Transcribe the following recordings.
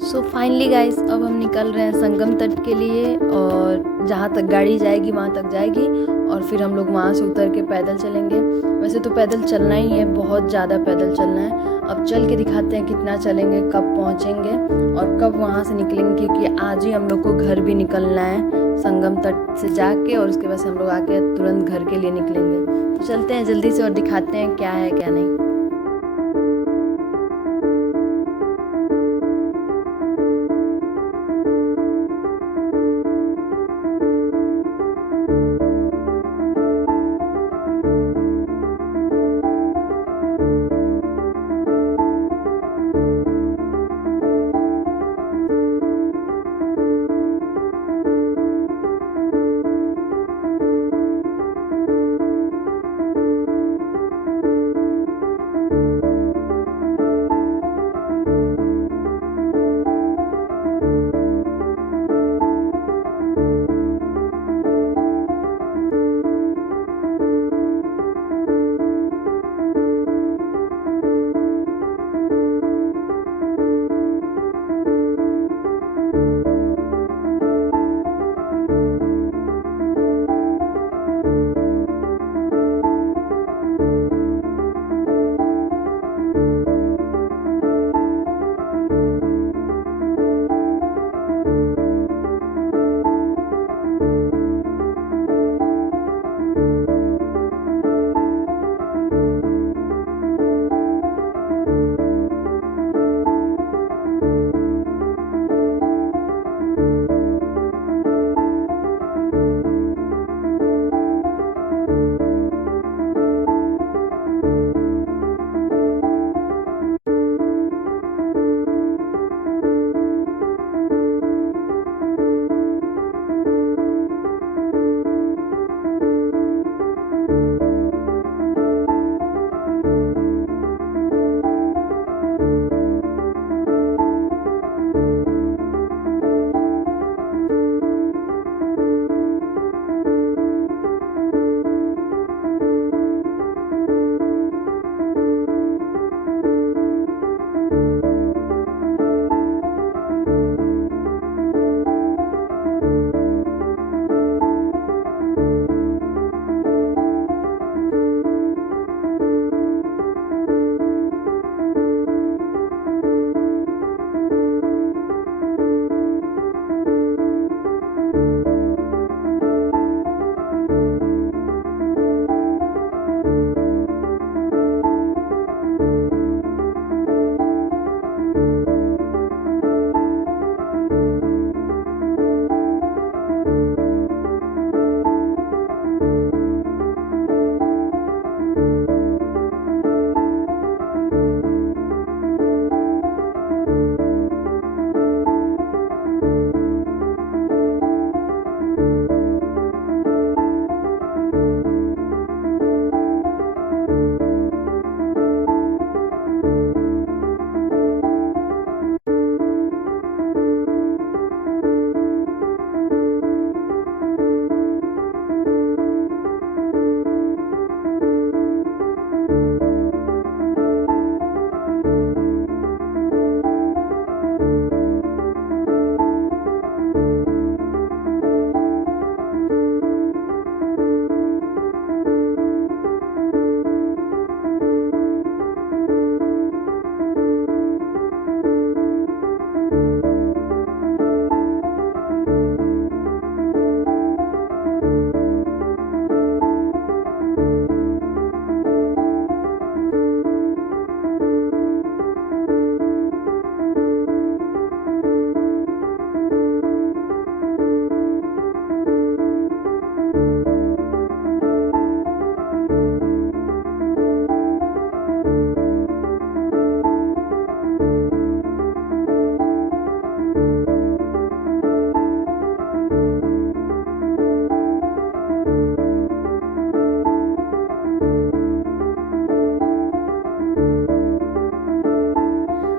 So finally guys अब हम निकल रहे हैं संगम तट के लिए, और जहाँ तक गाड़ी जाएगी वहाँ तक जाएगी और फिर हम लोग वहाँ से उतर के पैदल चलेंगे। वैसे तो पैदल चलना ही है, बहुत ज़्यादा पैदल चलना है। अब चल के दिखाते हैं कितना चलेंगे, कब पहुँचेंगे और कब वहाँ से निकलेंगे, क्योंकि आज ही हम लोग को घर भी निकलना है संगम तट से जाके, और उसके बाद से हम लोग आके तुरंत घर के लिए निकलेंगे। तो चलते हैं जल्दी से और दिखाते हैं क्या है क्या नहीं।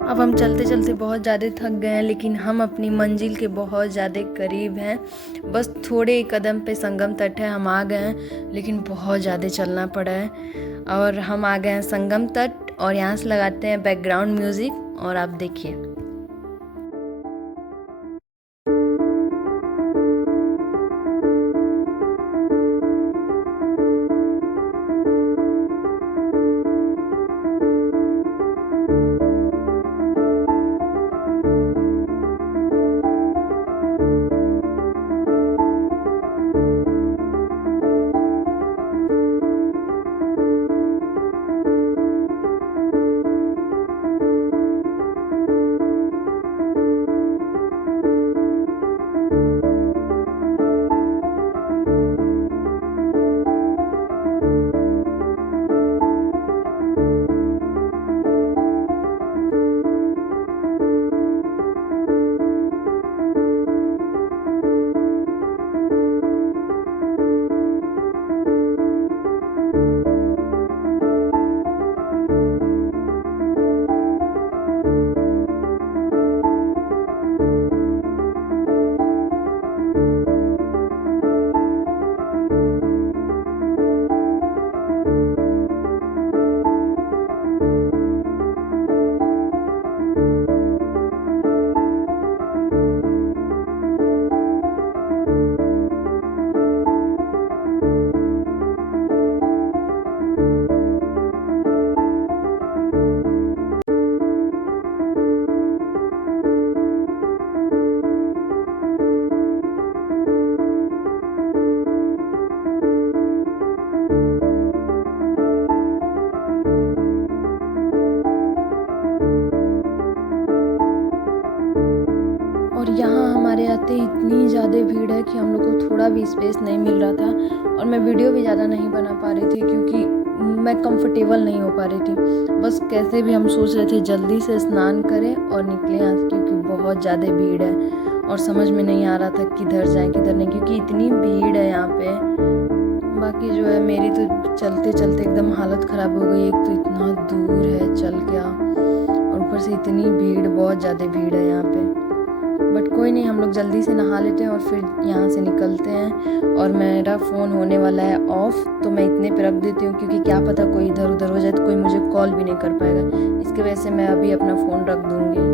अब हम चलते चलते बहुत ज़्यादा थक गए हैं, लेकिन हम अपनी मंजिल के बहुत ज़्यादा करीब हैं। बस थोड़े ही कदम पे संगम तट है, हम आ गए हैं, लेकिन बहुत ज़्यादा चलना पड़ा है। और हम आ गए हैं संगम तट, और यहाँ से लगाते हैं बैकग्राउंड म्यूज़िक और आप देखिए। और यहाँ हमारे आते इतनी ज़्यादा भीड़ है कि हम लोग को थोड़ा भी स्पेस नहीं मिल रहा था और मैं वीडियो भी ज़्यादा नहीं बना पा रही थी क्योंकि मैं कंफर्टेबल नहीं हो पा रही थी। बस कैसे भी हम सोच रहे थे जल्दी से स्नान करें और निकलें यहाँ से क्योंकि बहुत ज़्यादा भीड़ है और समझ में नहीं आ रहा था किधर जाएं किधर नहीं, क्योंकि इतनी भीड़ है यहाँ पे। बाकी जो है मेरी तो चलते चलते एकदम हालत ख़राब हो गई। एक तो इतना दूर है चल क्या, और ऊपर से इतनी भीड़, बहुत ज़्यादा भीड़ है यहाँ पे। बट कोई नहीं, हम लोग जल्दी से नहा लेते हैं और फिर यहाँ से निकलते हैं। और मेरा फ़ोन होने वाला है ऑफ़, तो मैं इतने पे रख देती हूँ क्योंकि क्या पता कोई इधर उधर हो जाए तो कोई मुझे कॉल भी नहीं कर पाएगा। इसकी वजह से मैं अभी अपना फ़ोन रख दूँगी।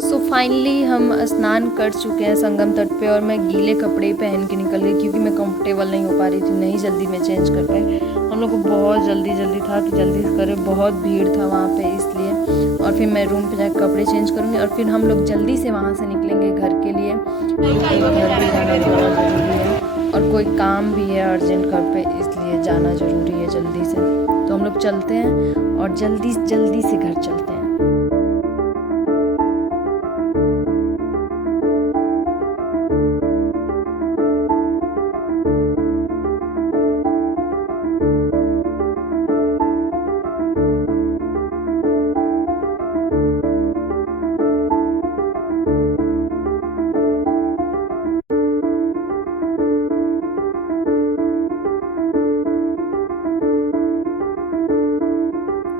सो फाइनली हम स्नान कर चुके हैं संगम तट पे और मैं गीले कपड़े ही पहन के निकल गई क्योंकि मैं कंफर्टेबल नहीं हो पा रही थी, नहीं जल्दी में चेंज कर पाई। हम लोग को बहुत जल्दी था कि जल्दी से करें, बहुत भीड़ था वहाँ पे इसलिए। और फिर मैं रूम पे जाकर कपड़े चेंज करूँगी और फिर हम लोग जल्दी से वहाँ से निकलेंगे घर के लिए। घर भी जाना ज़रूरी है और कोई काम भी है अर्जेंट घर पे, इसलिए जाना ज़रूरी है जल्दी से। तो हम लोग चलते हैं और जल्दी से घर चलते हैं।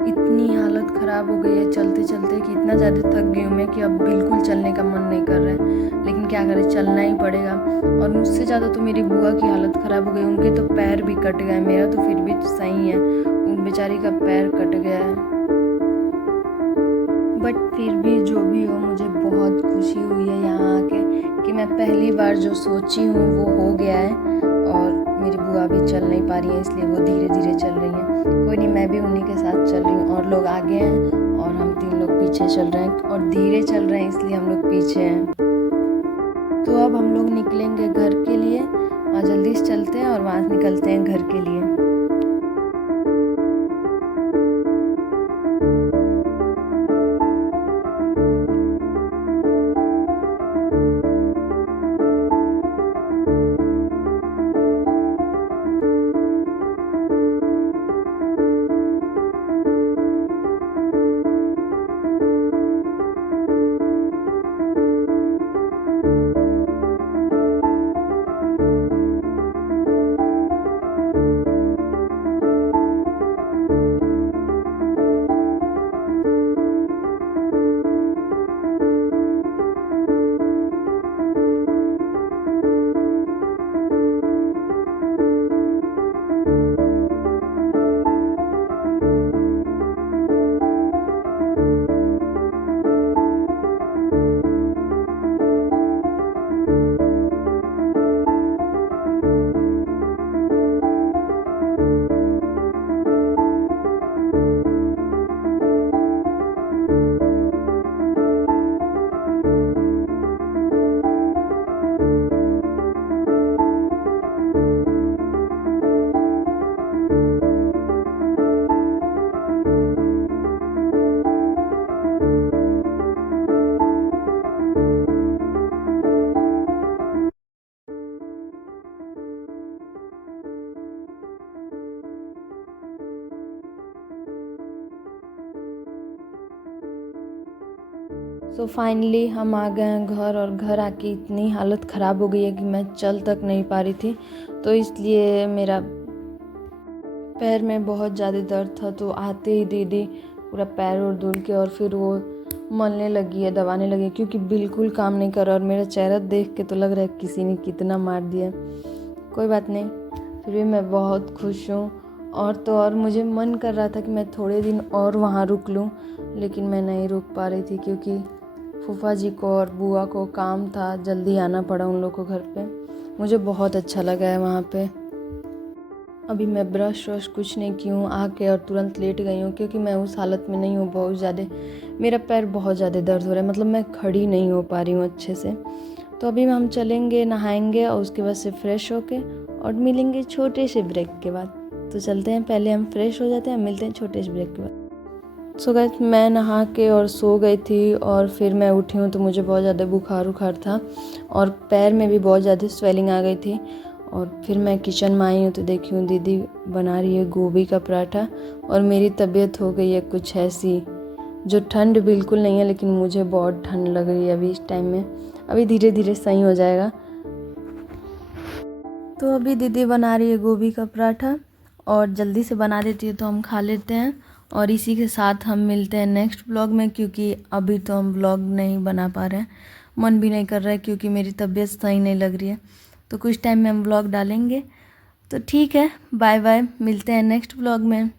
इतनी हालत ख़राब हो गई है चलते चलते कि इतना ज़्यादा थक गई हूँ मैं कि अब बिल्कुल चलने का मन नहीं कर रहा है, लेकिन क्या करें, चलना ही पड़ेगा। और मुझसे ज़्यादा तो मेरी बुआ की हालत ख़राब हो गई, उनके तो पैर भी कट गए, मेरा तो फिर भी सही है, उन बेचारी का पैर कट गया है। बट फिर भी जो भी हो, मुझे बहुत खुशी हुई है यहाँ आके कि मैं पहली बार जो सोची हूँ वो हो गया है। और मेरी बुआ भी चल नहीं पा रही है इसलिए वो धीरे धीरे चल रही हैं। कोई नहीं, मैं भी उन्हीं के साथ चल रही हूँ और लोग आगे हैं और हम 3 लोग पीछे चल रहे हैं और धीरे चल रहे हैं इसलिए हम लोग पीछे हैं। तो अब हम लोग निकलेंगे घर के लिए और जल्दी से चलते हैं और वहाँ से निकलते हैं घर के लिए। सो फाइनली हम आ गए हैं घर और घर आके इतनी हालत ख़राब हो गई है कि मैं चल तक नहीं पा रही थी, तो इसलिए मेरा पैर में बहुत ज़्यादा दर्द था। तो आते ही दीदी पूरा पैर और धुल के और फिर वो मलने लगी है, दबाने लगी क्योंकि बिल्कुल काम नहीं कर रहा। और मेरा चेहरा देख के तो लग रहा है किसी ने कितना मार दिया। कोई बात नहीं, फिर भी मैं बहुत खुश हूँ। और तो और मुझे मन कर रहा था कि मैं थोड़े दिन और वहाँ रुक लूँ, लेकिन मैं नहीं रुक पा रही थी क्योंकि फूफा जी को और बुआ को काम था, जल्दी आना पड़ा उन लोग को घर पे। मुझे बहुत अच्छा लगा है वहाँ पे। अभी मैं ब्रश व्रश कुछ नहीं की हूँ, आके और तुरंत लेट गई हूँ क्योंकि मैं उस हालत में नहीं हूँ। बहुत ज़्यादा मेरा पैर बहुत ज़्यादा दर्द हो रहा है, मतलब मैं खड़ी नहीं हो पा रही हूँ अच्छे से। तो अभी हम चलेंगे, नहाएंगे और उसके बाद से फ्रेश होके और मिलेंगे छोटे से ब्रेक के बाद। तो चलते हैं, पहले हम फ्रेश हो जाते हैं, मिलते हैं छोटे से ब्रेक के बाद। सो गाइस मैं नहा के और सो गई थी और फिर मैं उठी हूँ तो मुझे बहुत ज़्यादा बुखार था और पैर में भी बहुत ज़्यादा स्वेलिंग आ गई थी। और फिर मैं किचन में आई हूँ तो देखी हूँ दीदी बना रही है गोभी का पराठा और मेरी तबीयत हो गई है कुछ ऐसी, जो ठंड बिल्कुल नहीं है लेकिन मुझे बहुत ठंड लग रही है अभी इस टाइम में। अभी धीरे धीरे सही हो जाएगा। तो अभी दीदी बना रही है गोभी का पराठा और जल्दी से बना देती है तो हम खा लेते हैं। और इसी के साथ हम मिलते हैं नेक्स्ट ब्लॉग में, क्योंकि अभी तो हम ब्लॉग नहीं बना पा रहे हैं, मन भी नहीं कर रहा है क्योंकि मेरी तबीयत सही नहीं लग रही है। तो कुछ टाइम में हम ब्लॉग डालेंगे। तो ठीक है, बाय बाय, मिलते हैं नेक्स्ट ब्लॉग में।